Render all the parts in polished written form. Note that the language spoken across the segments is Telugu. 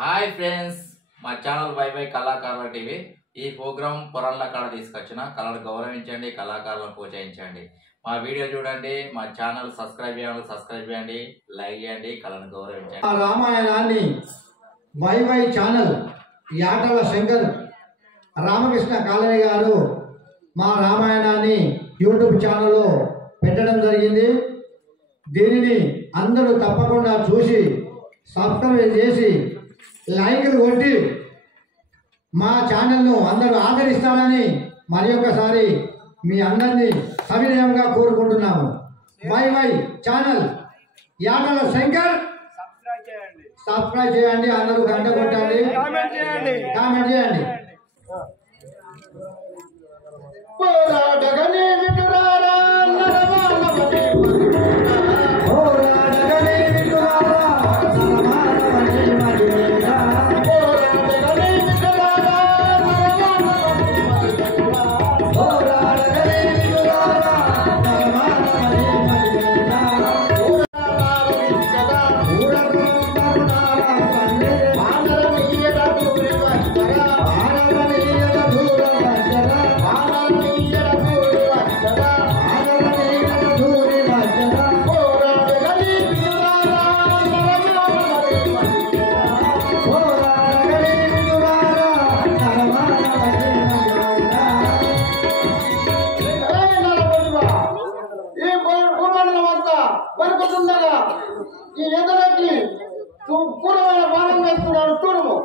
హాయ్ ఫ్రెండ్స్, మా ఛానల్ వైవై కళాకారుల టీవీ ఈ ప్రోగ్రాం పొరల్ల కాడ తీసుకొచ్చిన కళను గౌరవించండి, కళాకారులను ప్రోత్సహించండి. మా వీడియో చూడండి, మా ఛానల్ సబ్స్క్రైబ్ చేయండి, లైక్ చేయండి, కళను గౌరవించండి. రామాయణాన్ని Y Y channel Yatala Shankar Ramakrishna colony గారు మా రామాయణాన్ని యూట్యూబ్ ఛానల్లో పెట్టడం జరిగింది. దీనిని అందరూ తప్పకుండా చూసి సబ్స్క్రైబ్ చేసి లైక్లు కొట్టి మా ఛానల్ను అందరూ ఆదరిస్తారని మరి ఒక్కసారి మీ అందరినీ సవినయంగా కోరుకుంటున్నాము. YY channel Yatala Shankar subscribe చేయండి, అందరూ గంట కొట్టండి, కామెంట్ చేయండి. పోరాడగనే విటురారా నరమానవనే పోరాడగనే విటురారా నరమానవనే మదివేరా పోరాడగనే విటురారా నరమానవనే పోరాడగనే విటురారా నరమానవనే మదివేరా పోరాడగనే ఊరగుంటారా పండే ఆనరమీయద దూరవచ్చరా ఆనరమీయద దూరవచ్చరా ఈ ఎదురకి కూరగాయల బాణం వేస్తున్నాడు చూడము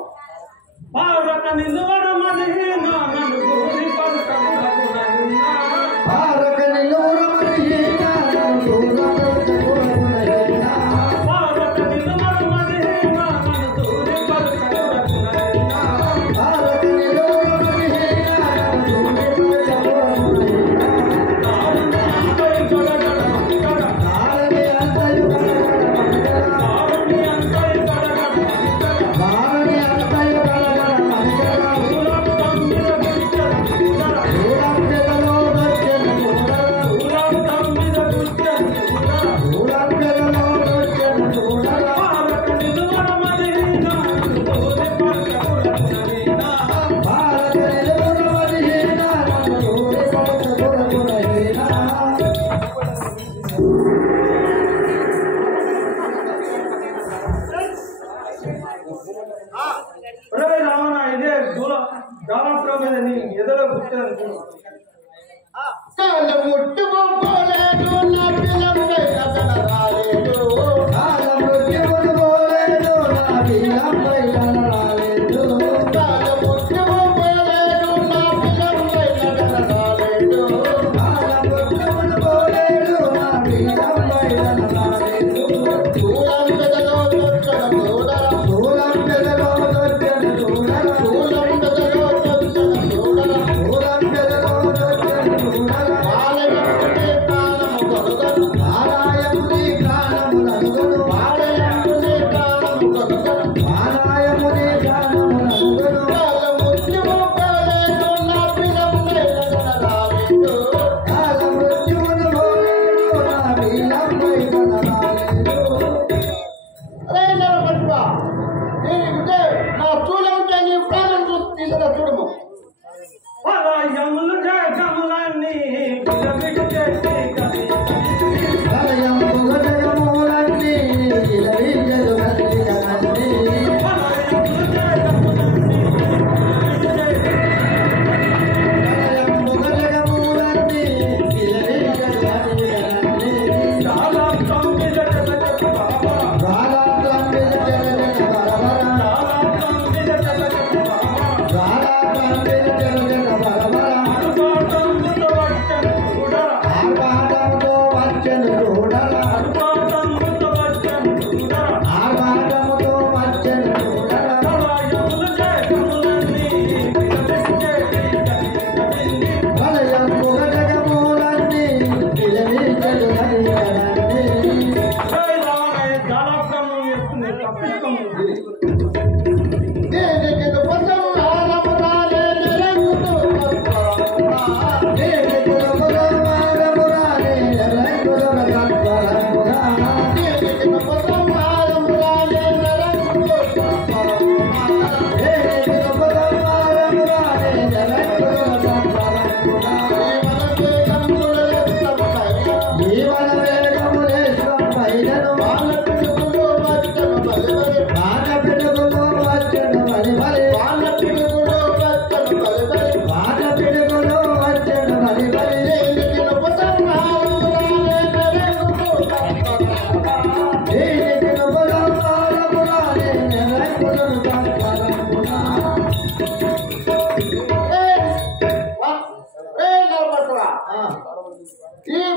ఈ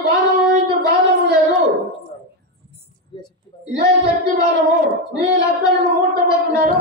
బాణము ఇంటి బాణము లేదు, ఇదే శక్తి బాణము. నీ లక్షణను మూర్తపోతున్నాడు.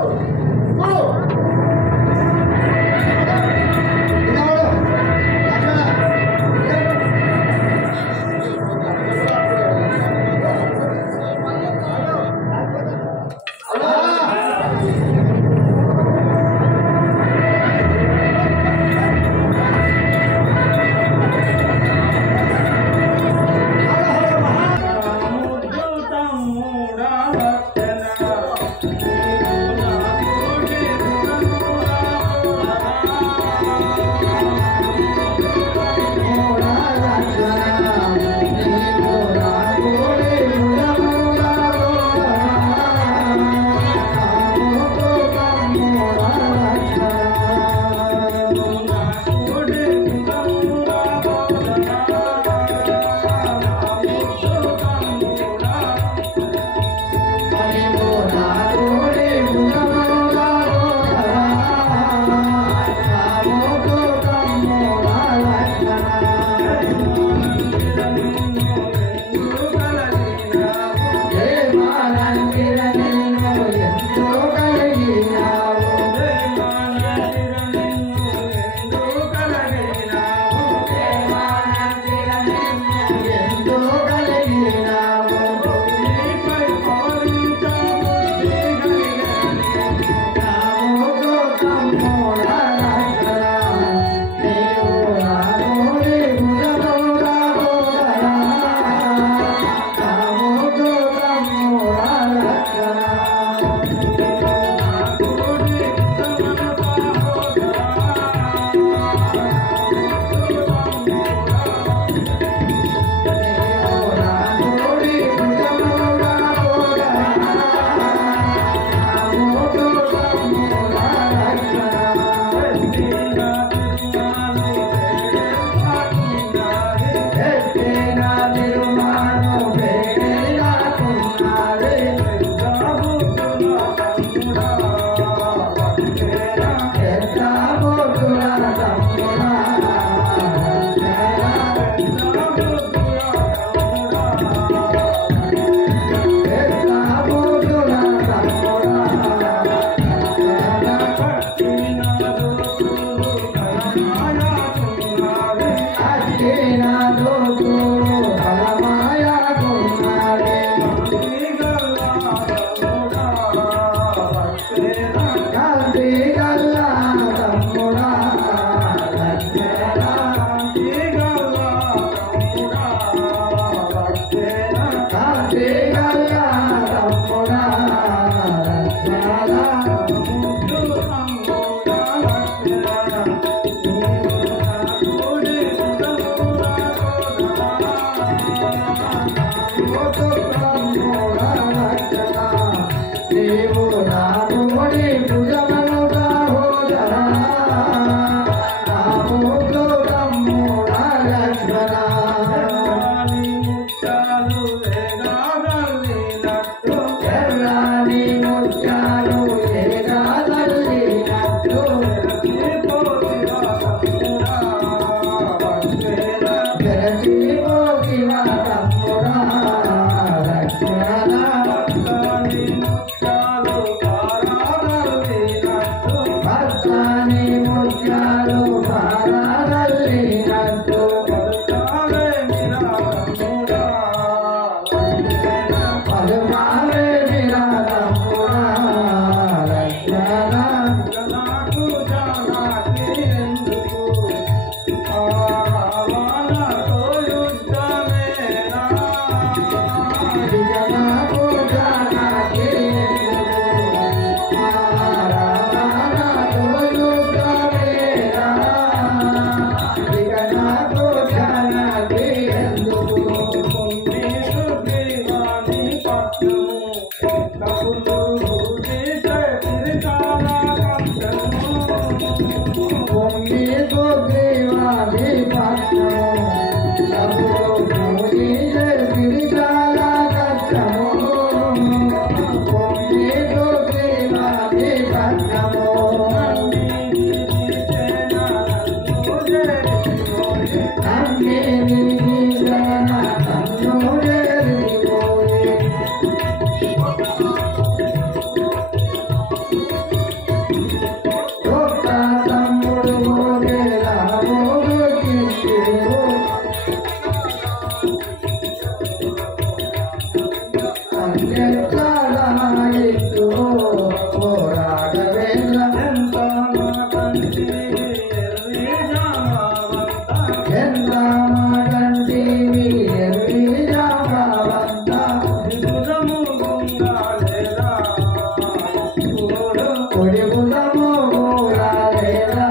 కుడి భుజము మూడాలేరా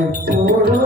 ఎప్పుడు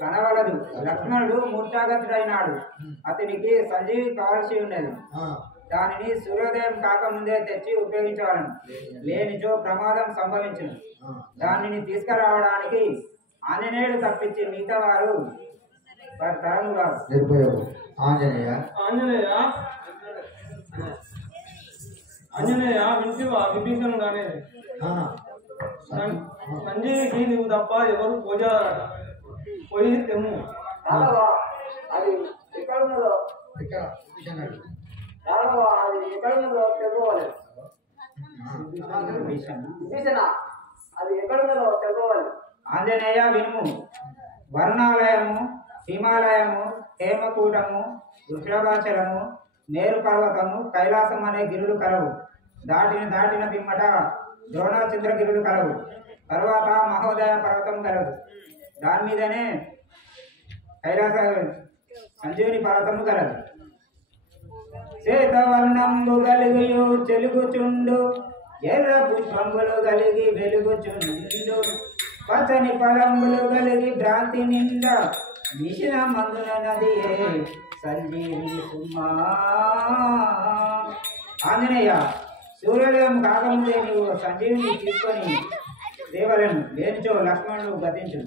కనవలదు. లక్ష్మణుడు మూర్ఛాగతుడైనాడు. అతనికి సంజీవి కావాల్సి ఉన్నది. దానిని సూర్యోదయం కాకముందే తెచ్చి ఉపయోగించవలను. లేనిచో ప్రమాదం సంభవించును. దానిని తీసుకురావడానికి ఆంజనేయుడు తప్పించి మిగతా వారు తరము కాదు. ఆంజనేయ వింటివా విభీషణుడు గానే సంజీవికి నువ్వు తప్ప ఎవరు పూజారట. పోయి తెమ్ము. అది ఎక్కడ ఉన్నదో తెలుసుకోవాలి. అది ఎక్కడ ఉన్నదో తెలుసుకోవాలి. ఆంజనేయ వినుము. వరుణాలయము, హిమాలయము, హేమకూటము, వృషభాచలము, మేరు పర్వతము, కైలాసం అనే గిరులు కలవు. దాటిన పిమ్మట ద్రోణాచంద్రగిరులు కలవు. తర్వాత మహోదయ పర్వతం కలవు. దాని మీదనే కైలాస సంజీవుని పర్వతము కలదు. శ్వేతవర్ణంబు కలిగియు చెలుగుచుండు, ఎర్ర పుష్పంబులు కలిగి వెలుగుచుండు, పచ్చని ఫలంబులు కలిగి భ్రాంతి నిండా మిషిన మందున నదియే సంజీవి సుమా. ఆంజనేయ సూర్యోదయం కాకముందే నీవు సంజీవిని తీసుకొని దేవలను లేనిచో లక్ష్మణుడు గతించు.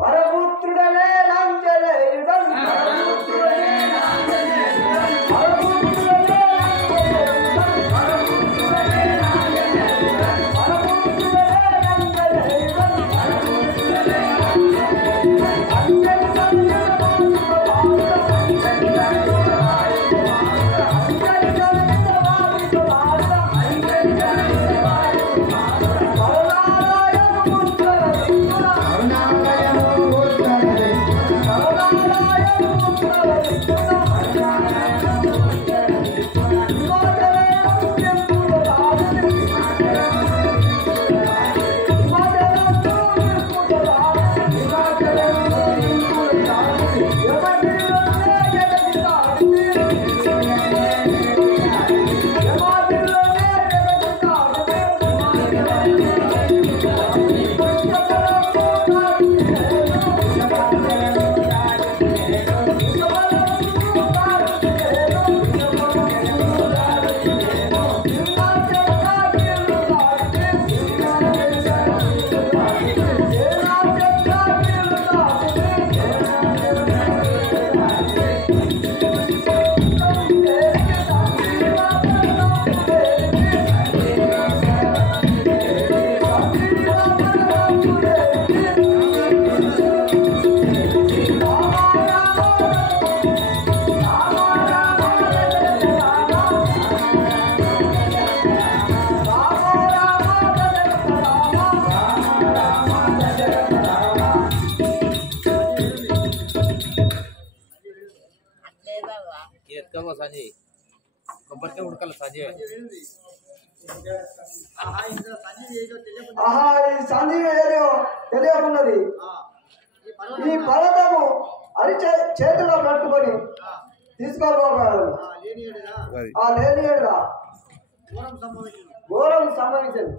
వరపుత్రుడనే లంజలేయుడన్ సంజయ్ కొబ్బరికాయ ఉడకాల సంజయ్. ఆహా ఈ సంజీవి ఏదో తెలియకున్నది. ఈ పర్వతము అరి చేతిలో పట్టుకొని తీసుకోబోగాడు. ఆ లేని ఘోరం సంభవించింది.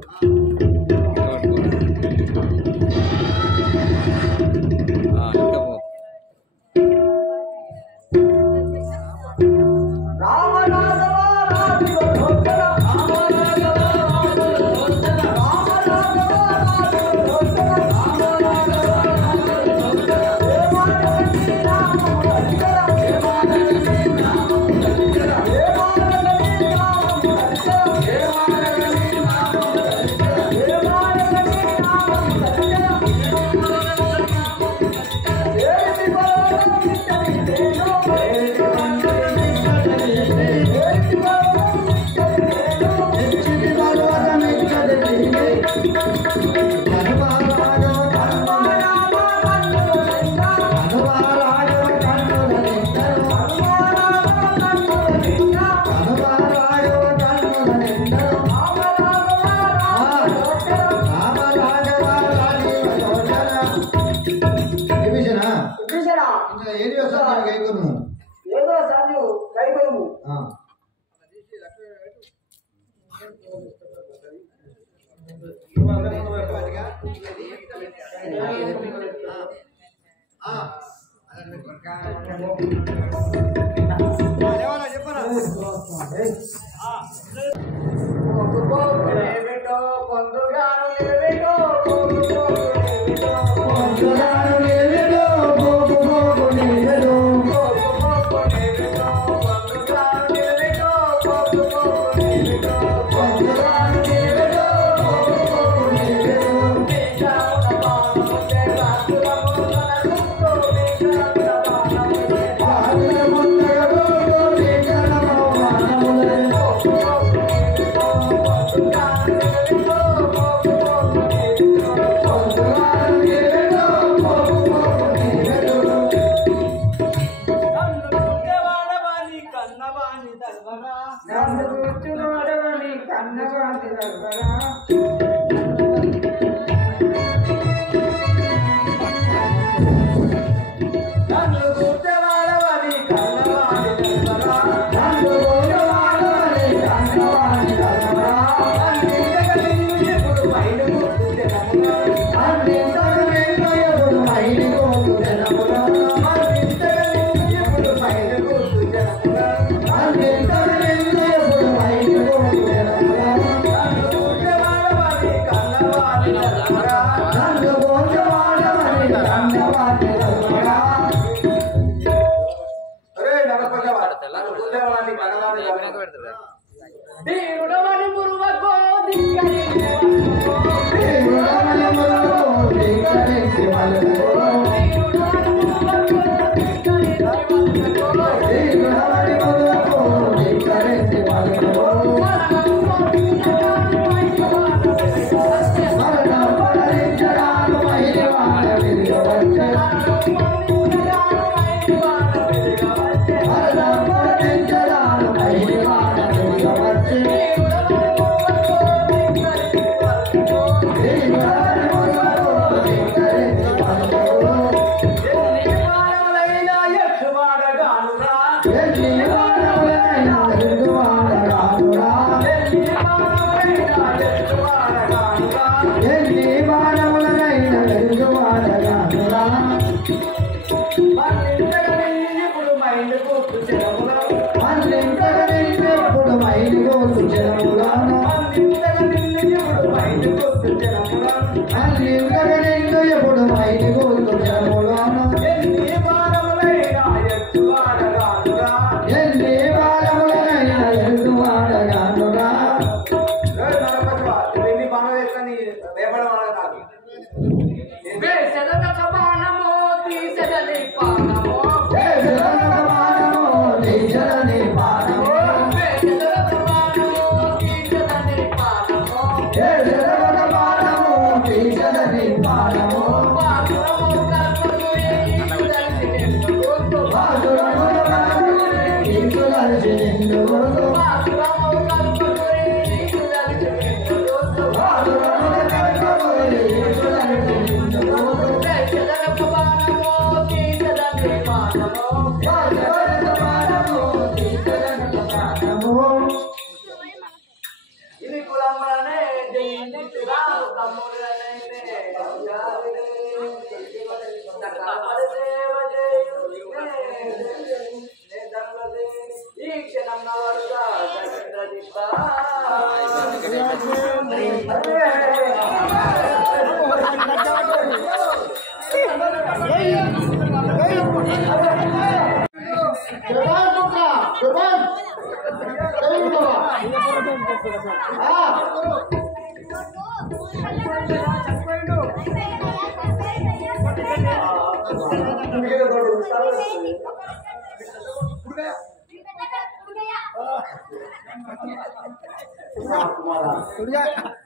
ఏదో సంజు కైకొను కన్నవాణి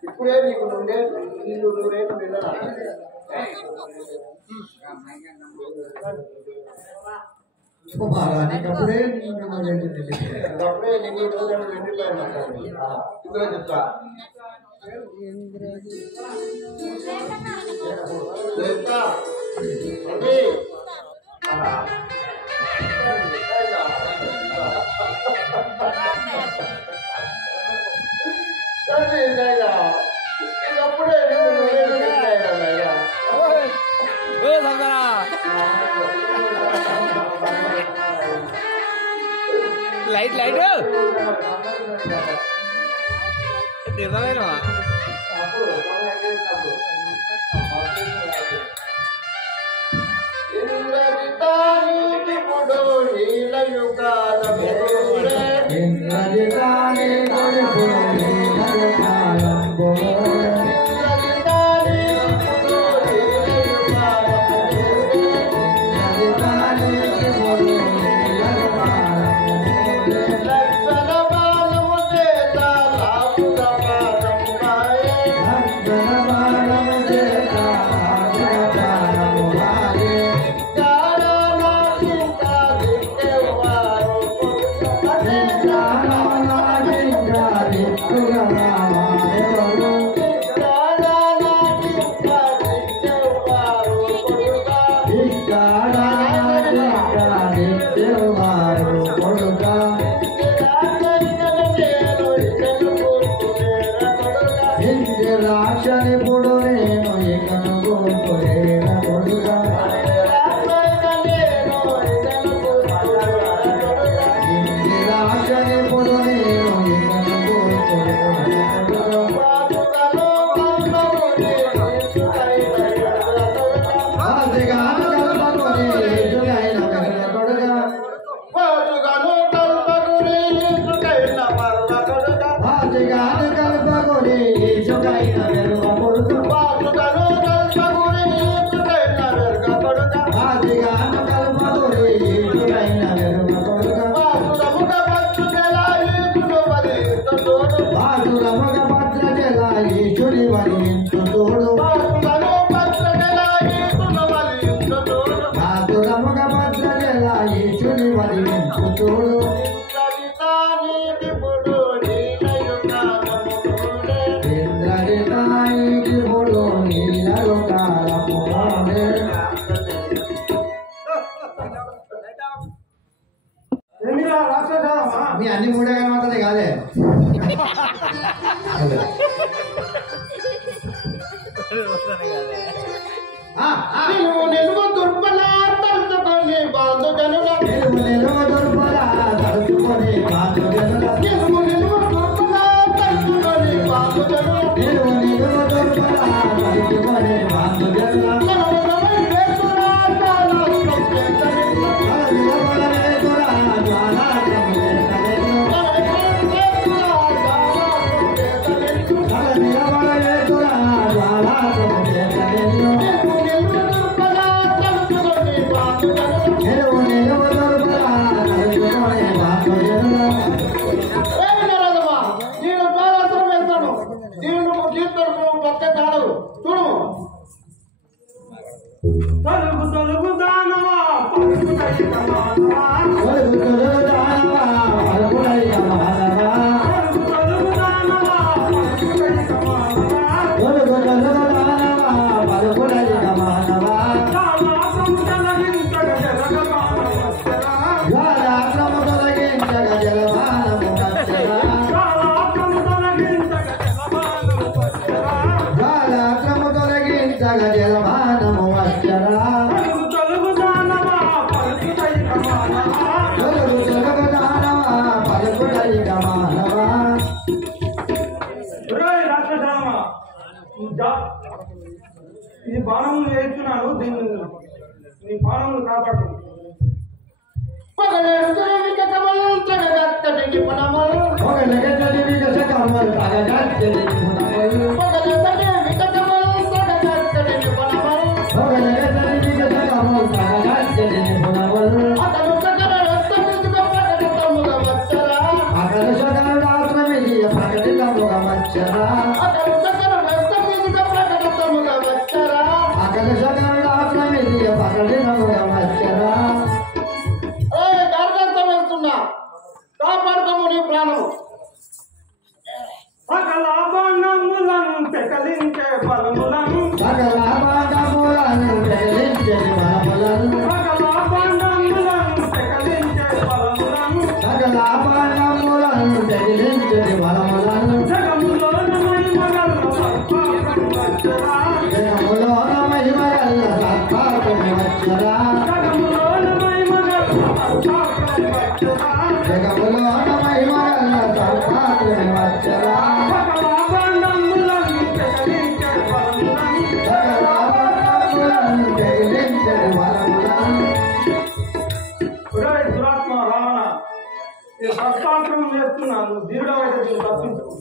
ఇప్పుడే నీకు నూరేళ్ళు నిండా అప్పుడే నీకు రోజులు నిండిపోయినట్టు ఇప్పుడే చెప్తా లైట్ లైట్ నిజమేనా కల్పగుడి స్వామి అన్ని మూడే కనబడుతుంది కాదే నిలువు దుర్బల తలుచుకొని బాంధు జనుల నిలువు దుర్బల తలుచుకొని బాంధు జనుల నిలువు దుర్బల తలుచుకొని బాంధు జనుల నిలువు దుర్బల తలుచుకొని బాంధు జనుల తలుగు తలుగు దానవా పలుకుటై కమానవా తలుగు తలుగు దానవా పలుకుటై కమానవా తలుగు తలుగు దానవా పలుకుటై కమానవా తలుగు తలుగు దానవా పలుకుటై కమానవా కాలాసము తొలగించగ జలగమానము వచ్చరా కాలాసము తొలగించగ జలమానము వచ్చరా కాలాసము తొలగించగ జలమానము వచ్చరా కాలాసము తొలగించగ జలమానము వచ్చరా తలుగు తలుగు దానవా పలుకుటై కమానవా తలుగు తలుగు దానవా పలుకుటై కమానవా రేయ్ రాక్షసరామ ఇది బాణములు వేస్తున్నాను దీన్ని నీ బాణములు కాపాడు కాపాడుతాము నీ ప్రాణం సకల బాణములను పెకలించే బలములను సకల బాణములను పెకలించే బలములను సకల బాణములను పెకలించే బలములను సకల బాణములను పెకలించే బలములను జగములోన మహిమగల సర్పాకము వచ్చరా జగములోన మహిమగల సర్పాకము వచ్చరా జగములోన మహిమగల సర్పాకము వచ్చరా జగములోన మహిమగల సర్పాకము వచ్చరా సకల బాణములను పెకలించే బలములను సకల బాణములను పెకలించే బలములను ఒరేయ్ దురాత్మ రావణ ఈ సర్పాక్రమం చేస్తున్నాను ధీరుడవైతే దీన్ని తప్పించుకో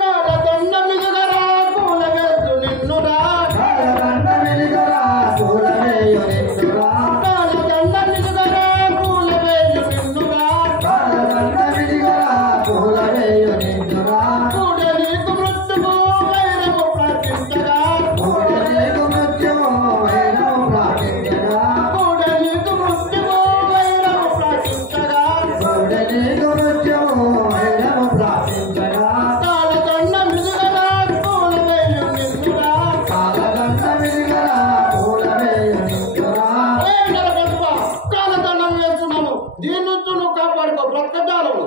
కాలదండ మిగరా పూల వేసు నిన్నురా కాలదండ మిగరా పూల వేయు నిన్నురా కాలదండ మిగరా పూల వేయు నిన్నురా కాలదండ మిగరా పూల వేయు నిన్నురా పూడ నీకు మృత్యువు వైరము ప్రార్థించగా పూడ నీకు మృత్యువు వైరము ప్రార్థించగా పూడ నీకు మృత్యువు వైరము ప్రార్థించగా పూడ నీకు మృత్యువు వైరము ప్రార్థించగా కాలదండ మిగరా పూల వేయు నిన్నురా కాలదండ మిగరా పూల వేయు నిన్నురా కాలదండం వేస్తున్నాము దీని నుంచి నువ్వు కాపాడుకో బ్రతకడాలను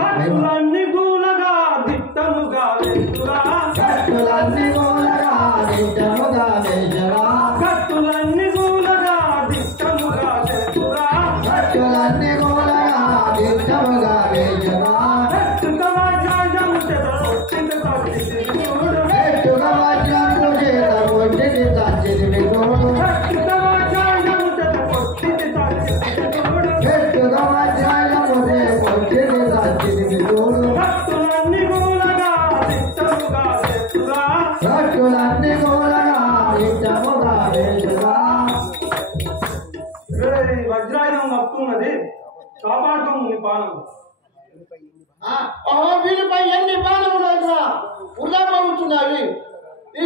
కత్తులన్నీ గూలగా దిట్టముగా వెళ్తురా కత్తులన్నీ గోలగా నిజముగా వేసరా కత్తులన్నీ గూలగా దిట్టముగా వెళ్తురా కత్తులన్నీ గోలగా నిజముగా వేసరా ఎత్తుకవా జాజము చెదరొట్టిన తప్పితిని చూడు ఎట్టుగా వజ్రము చేత కొట్టిది తచ్చిది విగుడు ఎత్తుకవా జాజము చెదరొట్టిన తప్పితిని చూడు ఎట్టుగా వజ్రము చేత కొట్టిది తచ్చిది విగుడు కత్తులన్నీ గూలగా దిట్టముగా వెళ్తురా కత్తులన్నీ గోలగా నిజముగా వేసరా రేయ్ వజ్రాయుధం వస్తున్నది కాపాడుతాము నీ పానం వీరిపై ఎన్ని బాణములు వచ్చినా వృధా పడుతున్నాయి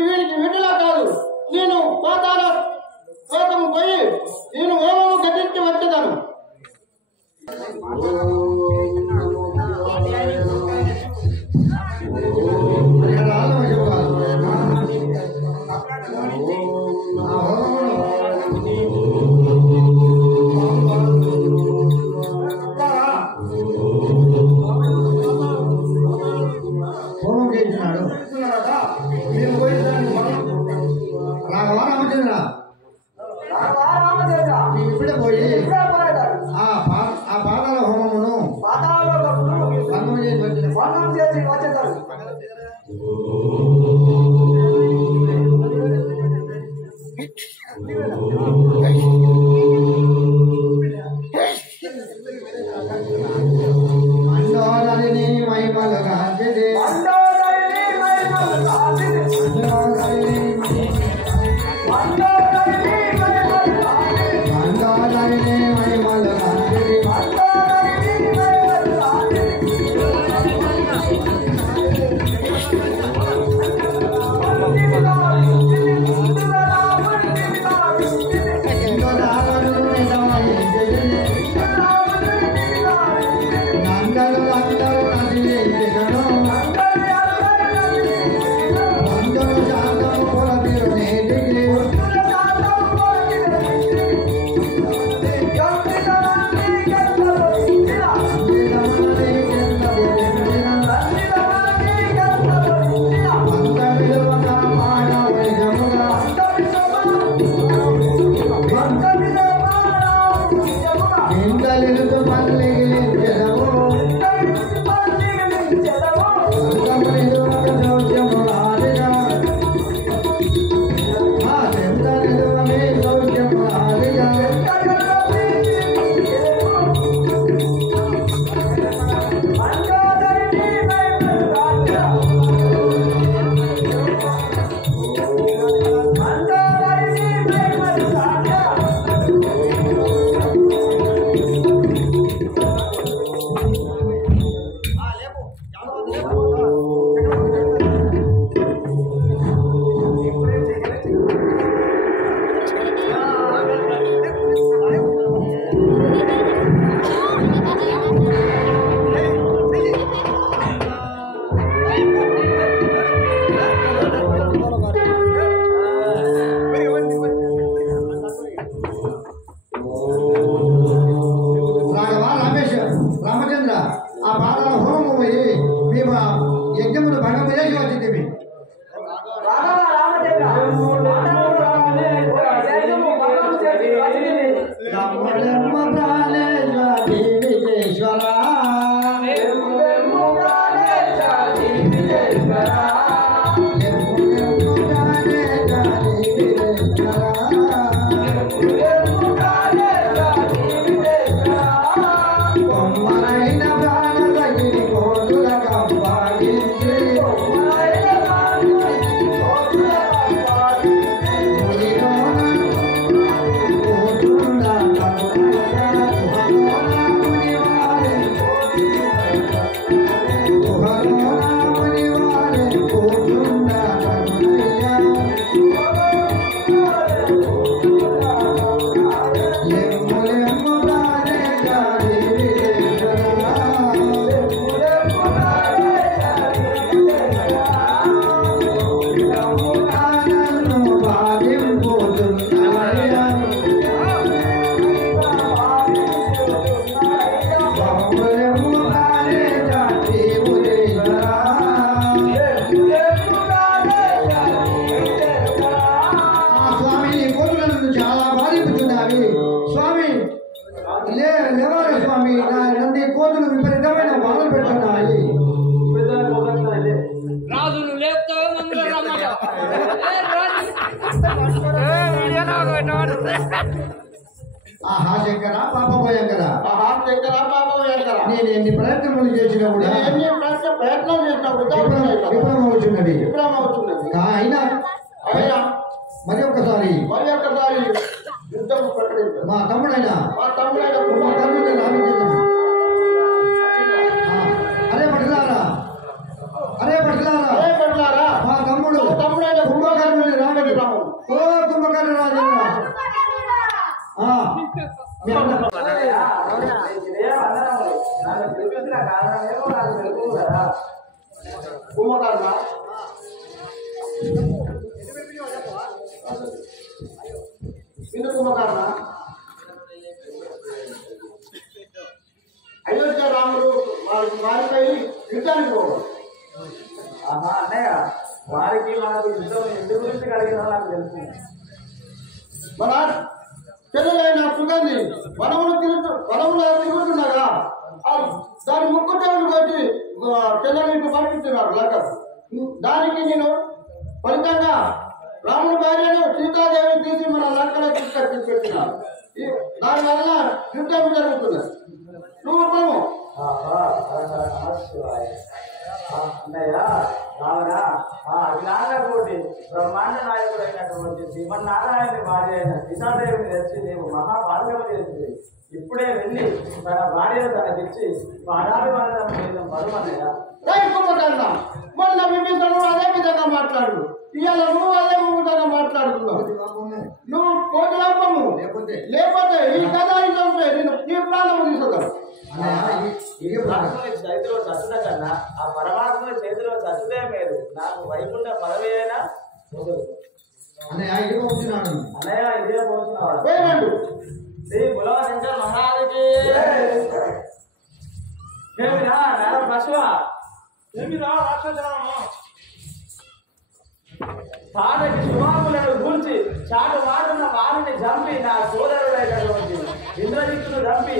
వీరికి విడుదల కాదు నేను పాతాల లోకము పోయి నేను ఓమము గతించి వచ్చేదాను మండోదరిని మహిమలు గాంచిది మండోదరిని మహిమలు గాంచిది ఆహా శంకర పాప భయంకర ఆహా శంకర పాప భయంకర నేను ఎన్ని ప్రయత్నములు చేసినా కూడా ఎన్ని ప్రయత్నం చేసినా విఫలమవుతున్నది విఫలమవుతున్నది అయినా అయినా మరి ఒక్కసారి యుద్ధం ప్రకటించారు మా తమ్ముడైనా తమ్ముడైన రామచంద్ర అరే పట్లారా మా తమ్ముడైన కుంభకర్ణుని రామచంద్రరావు ఓ కుంభకర్ణ రాజేంద్ర కుంభకర్ణ ఇందు కుంభకర్ణ అయోధ్య రాముడు వారిపై యుద్ధానికి పోవడం. ఆహా అన్నయ్య వారికి మనకు యుద్ధం ఎందుకు గురించి కలిగిన నాకు తెలుసు. మన చెల్లెలైన సుగంధి వనములు తిరుగుతుండగా దాని ముక్కుతాను కొట్టి చెల్లెలికి పంపిస్తున్నాడు లంకకు. దానికి నేను ఫలితంగా రాముడి భార్యను సీతాదేవిని తీసుకొచ్చి మన లంకలో తీసుకొచ్చి పెట్టినారు. దానివల్ల యుద్ధం జరుగుతుంది. రూపము అన్నయ్య రావణ అజ్ఞానకోటి బ్రహ్మాండ నాయకుడైనటువంటి శ్రీమన్నారాయణ భార్య అయిన సీతాదేవిని తెచ్చి నీవు మహాపాదకం చేసింది. ఇప్పుడే వెళ్ళి తన భార్యను తనకిచ్చి పాదాభివందనం చేయడం బరువన్నయ్య. రైతున్నా మొన్న విభీషణుడు అదే విధంగా మాట్లాడు, ఇవాళ నువ్వు అదే విధంగా మాట్లాడుతున్నావు. నువ్వు కోటి లాభము లేకపోతే ఈ కథ ఇంటే నేను ఈ ప్రాణము తీసుకుంటాను. చేతిలో చచ్చుట కన్నా ఆ పరమాత్మ చేతిలో చచ్చుదే మేలు. నాకు వైకుంఠ పదవి అయినా అన్నయ్య ఇదే పోతున్నాడు. పోయినాడు శ్రీ బులవ శంకర మహారాజుకి ఏమిరా నేల పశువా ఏమిరా రాక్షసరామా తానకి శుభాములను కూల్చి చాటు మాటున్న వారిని చంపి నా సోదరుడైనటువంటి ఇంద్రజిత్తును చంపి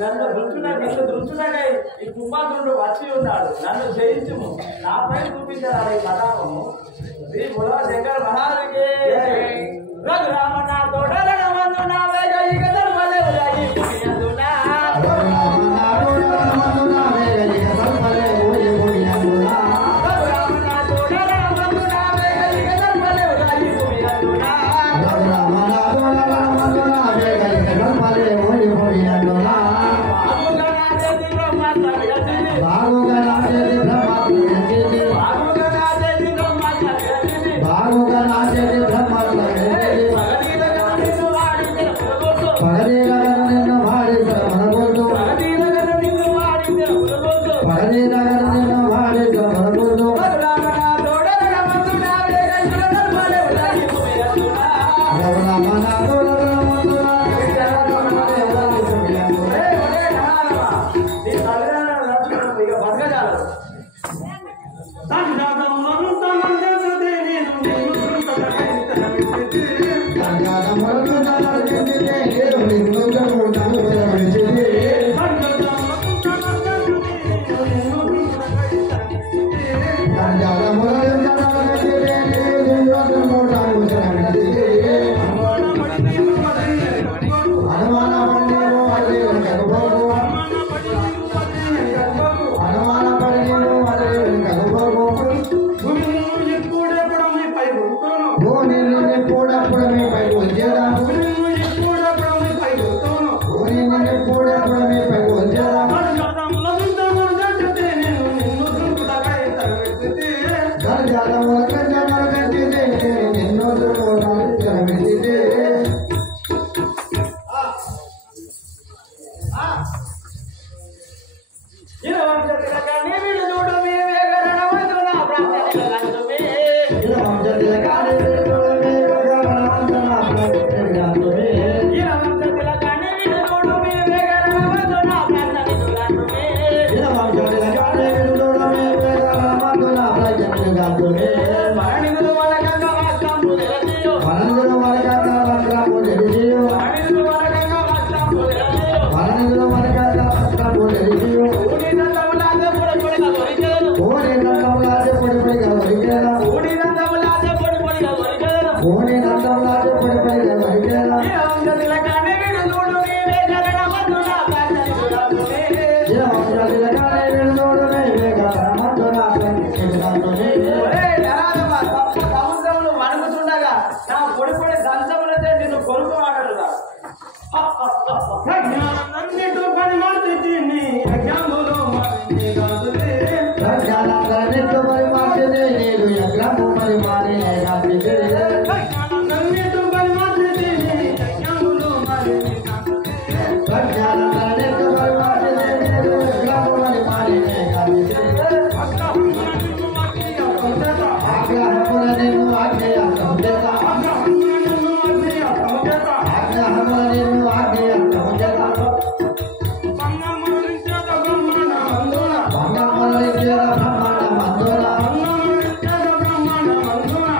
నన్ను దృష్టునకై ఈ కుంభాసురుడు వచ్చి ఉన్నాడు. నన్ను జయించుము, నాపై చూపించాలి ఈ కథాపము. శ్రీ బులవ శంకర మహారాజుకి రఘురామన్న తోడరగమందు నా వేగ ఇక ధర్మలే ఉలాగి పుణ్యందునా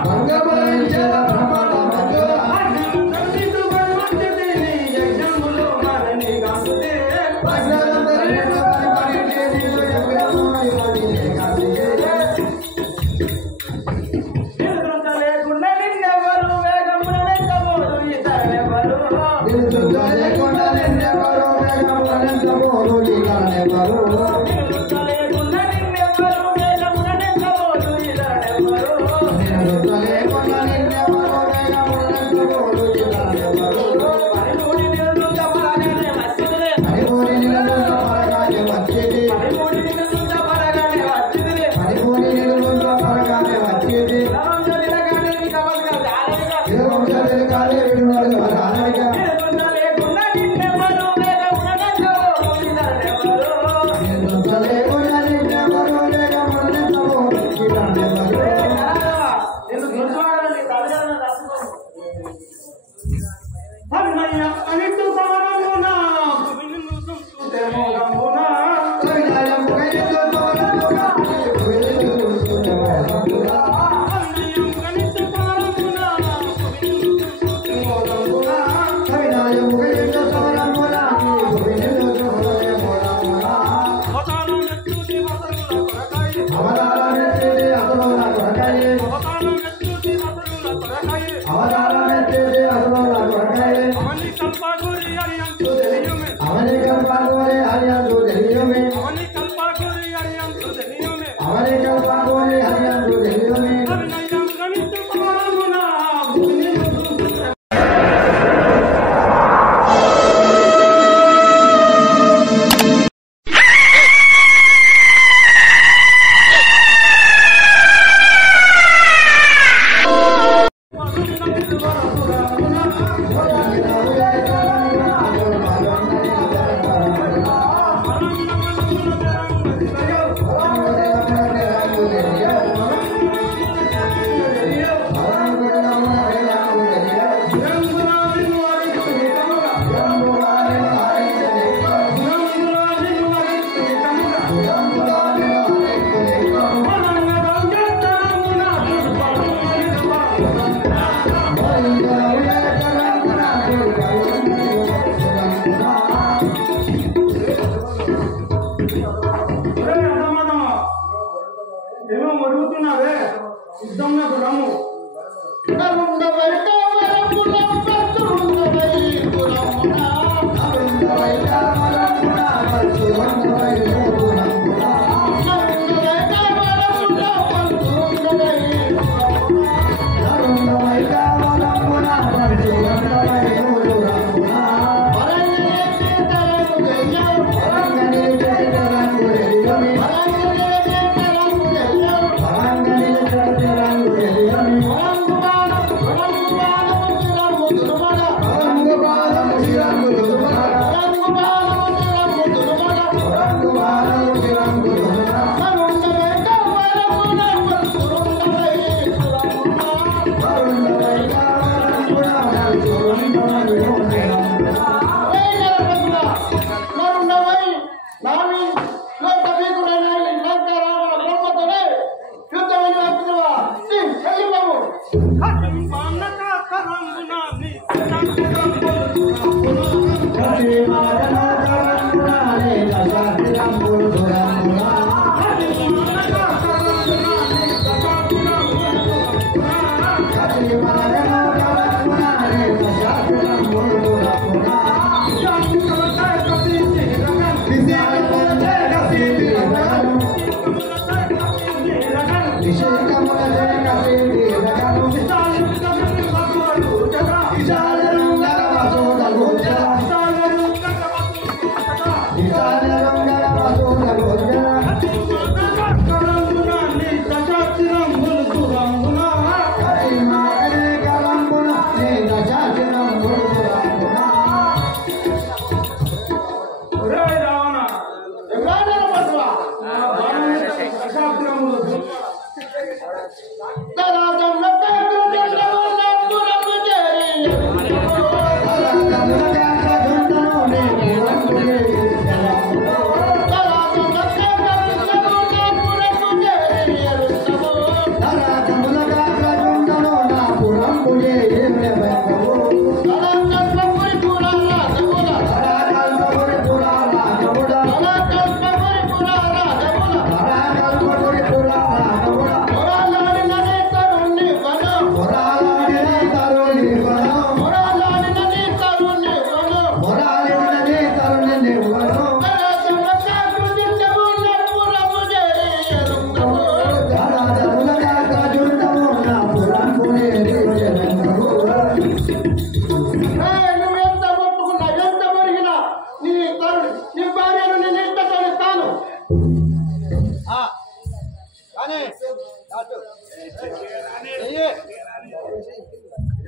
బంగారు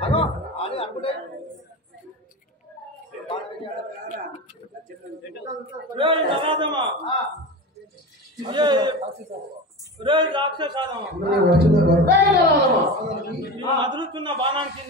అగో అని అనుకుంటే అదురుతున్న బాణానికి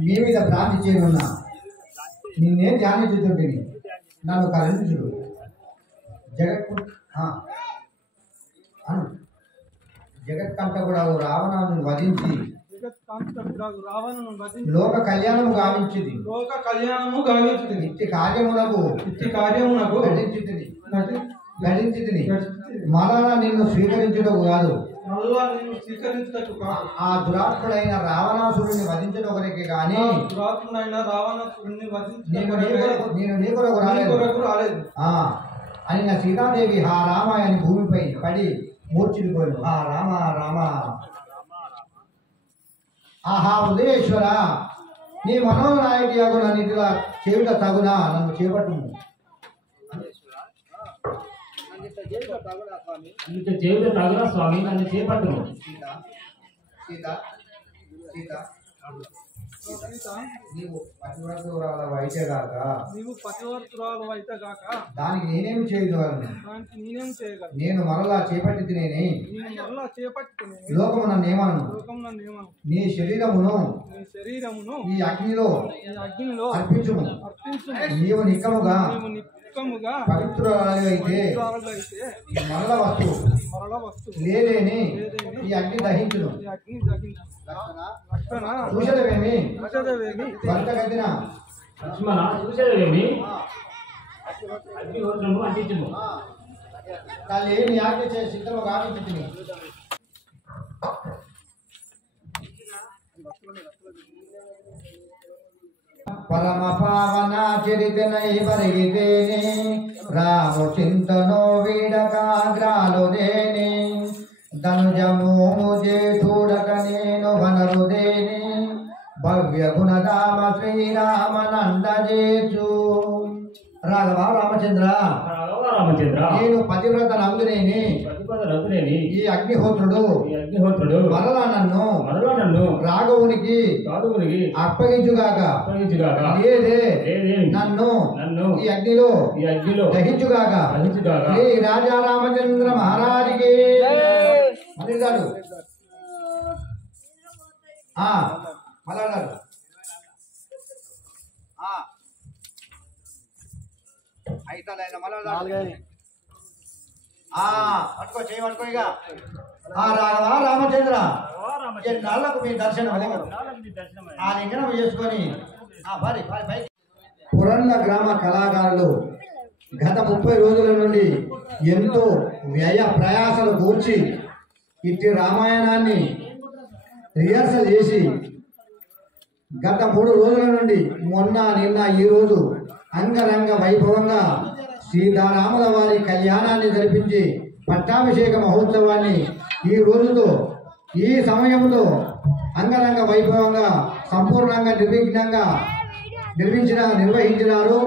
నీ మీద భ్రాంతి చేయనున్నా నిన్నేం ధ్యానించుతుంటిని నన్ను కరుణించుడు జగత్కంఠకుడు రావణాన్ని వధించి లోక కళ్యాణము గావించింది ఇట్టి కార్యమునకు గడించితిని మరలా నిన్ను స్వీకరించడం కాదు ఆ దురాత్ముడైన రావణాసురుడిని వధించడం కొరకే గాని నేను నీ కొరకు రాలేదు అని నా సీతాదేవి హా రామ అని భూమిపై పడి మూర్చిపోయాను. ఆ రామ రామ ఆహా ఉదయేశ్వర నీ మనోనాయకి అగు నన్ను ఇట్లా చేయుట తగునా నన్ను చేపట్టు స్వామి నన్ను చేపట్టు. సీత సీత నీవు పతివ్రతురాలు అయితే గాక దానికి నేనేమి చేయగలను? నేను మరలా చేపట్టి లోకము నన్నేమను నీ శరీరమును ఈ అగ్నిలో అర్పించుము. నీవు నిక్కముగా పవిత్రురాలు అయితే మరల వస్తువు లేదేని ఈ అగ్ని దహించును. చూసేదేమి భర్త గదిన లక్ష్మణ చూసేదేమి అగ్నిహోత్రము అంటించుము. దాన్ని ఏమి ఆజ్ఞ చేసి సిద్ధము గావించుతుంది. పరమ పావన చరితనై పరిగితేనే రాము చింతనో వీడకాగ్రాలు దేని ధనుజము జేఠూడక నేను వనరుదేని భవ్య గుణధామ శ్రీరామనందజేచు. రాఘవ రామచంద్ర నేను పతివ్రత నందునేని ఈ అగ్నిహోత్రుడు మరలా నన్ను రాఘవునికి అప్పగించుగాక. లేదే నన్ను ఈ అగ్నిలో దహించుగాక. శ్రీ రాజా రామచంద్ర మహారాజుకి మళ్ళాడు మళ్ళాడు పట్టుకో చేయి పట్టుకో. ఇక రాఘవ రామచంద్ర ఎన్నాళ్లకు మీ దర్శనం ఆ లింగనం చేసుకొని పురంల గ్రామ కళాకారులు గత 30 రోజుల నుండి ఎంతో వ్యయ ప్రయాసలు కూర్చి ఇట్టి రామాయణాన్ని రిహర్సల్ చేసి గత 3 రోజుల నుండి మొన్న నిన్న ఈ రోజు అంగరంగ వైభవంగా సీతారాముల వారి కళ్యాణాన్ని జరిపించి పట్టాభిషేక మహోత్సవాన్ని ఈ రోజుతో ఈ సమయంతో అంగరంగ వైభవంగా సంపూర్ణంగా నిర్విఘ్నంగా నిర్వహించినారు.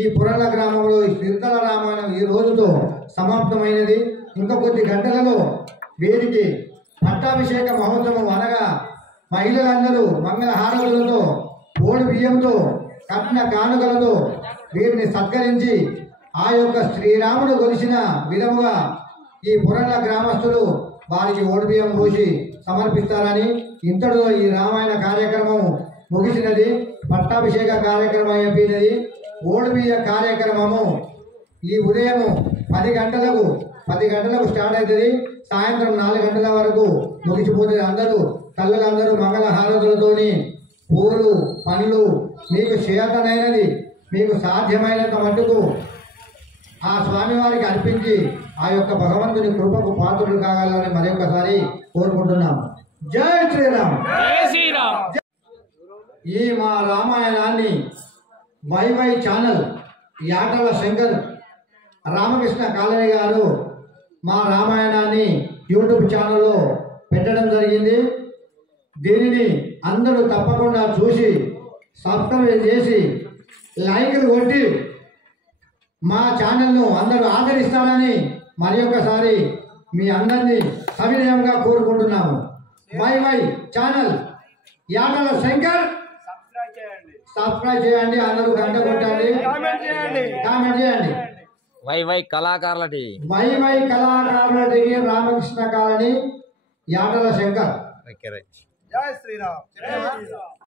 ఈ పురాణ గ్రామంలో ఈ శ్రీతల రామాయణం ఈ రోజుతో సమాప్తమైనది. ఇంకా కొద్ది గంటలలో వీరికి పట్టాభిషేక మహోత్సవం అనగా మహిళలందరూ మంగళ హారతులతో ఓడి బియ్యంతో కట్న కానుకలతో వీరిని సత్కరించి ఆ యొక్క శ్రీరాముడు కొలిసిన విధముగా ఈ పురాణ గ్రామస్తులు వారికి ఓడి బియ్యం పోసి సమర్పిస్తారని ఇంతటితో ఈ రామాయణ కార్యక్రమం ముగిసినది. పట్టాభిషేక కార్యక్రమం అయిపోయినది. ఓడిబియ్య కార్యక్రమము ఈ ఉదయం 10 గంటలకు స్టార్ట్ అవుతుంది. సాయంత్రం 4 గంటల వరకు ముగిసిపోతుంది. అందరూ తల్లులందరూ మంగళ హారతులతోని పూలు పండ్లు మీకు చేతనైనది మీకు సాధ్యమైనంత మట్టుకు ఆ స్వామివారికి అర్పించి ఆ యొక్క భగవంతుని కృపకు పాత్రులు కావాలని మరొకసారి కోరుకుంటున్నాం. జై శ్రీరామ్. ఈ మా రామాయణాన్ని Y Y channel Yatala Shankar Ramakrishna colony గారు మా రామాయణాన్ని యూట్యూబ్ ఛానల్లో పెట్టడం జరిగింది. దీనిని అందరూ తప్పకుండా చూసి సబ్స్క్రైబ్ చేసి లైకులు కొట్టి మా ఛానల్ను అందరూ ఆదరిస్తారని మరి ఒక్కసారి మీ అందరినీ సవినయంగా కోరుకుంటున్నాము. YY channel Yatala Shankar subscribe చేయండి. అందరూ గంట కొట్టండి, కామెంట్ చేయండి. వైవై కళాకారుల టీవీ రామకృష్ణ కాలనీ యాటల శంకర్. జై శ్రీరామ్.